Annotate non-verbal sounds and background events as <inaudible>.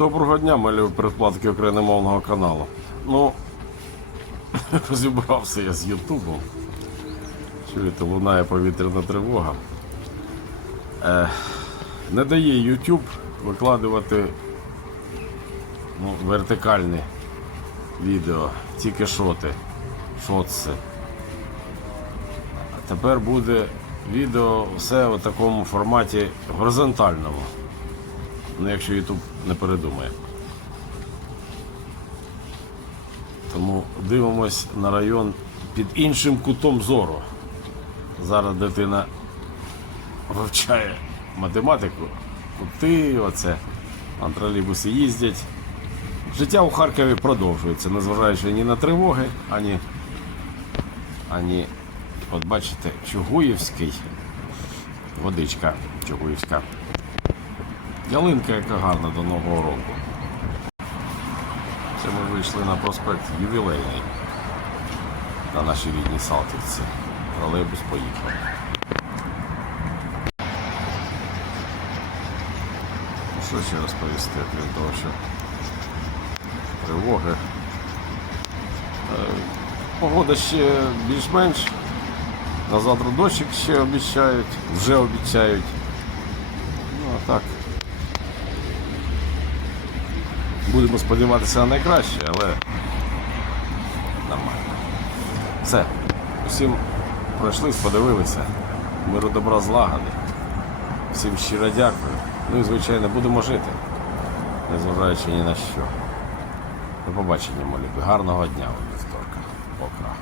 Доброго дня, малі передплатки україномовного каналу. Ну, <laughs> розібрався я з Ютубом. Чуєте, лунає повітряна тривога. Е, не дає YouTube викладувати ну, вертикальні відео, тільки шоти, шотси. А тепер буде відео все в такому форматі горизонтальному. Ну, якщо YouTube не передумає. Тому дивимось на район під іншим кутом зору. Зараз дитина вивчає математику, кути, оце, на їздять. Життя у Харкові продовжується, незважаючи ні на тривоги, ані, ані от бачите, Чугуївський, водичка Чугуївська. Ялинка, яка гарна до Нового року. Це ми вийшли на проспект ювілейний на нашій рідній Салтівці. Тролейбус поїхав. Ну, Що ще розповісти, крім того, що тривоги. Е, Погода ще більш-менш. На завтра дощик ще обіцяють, вже обіцяють. Ну а так. Будемо сподіватися на найкраще, але нормально. Все. Усім пройшли, подивилися. Миру добра злагоди. Всім щиро дякую. Ну і звичайно будемо жити, незважаючи ні на що. До побачення, молі. Гарного дня. вам.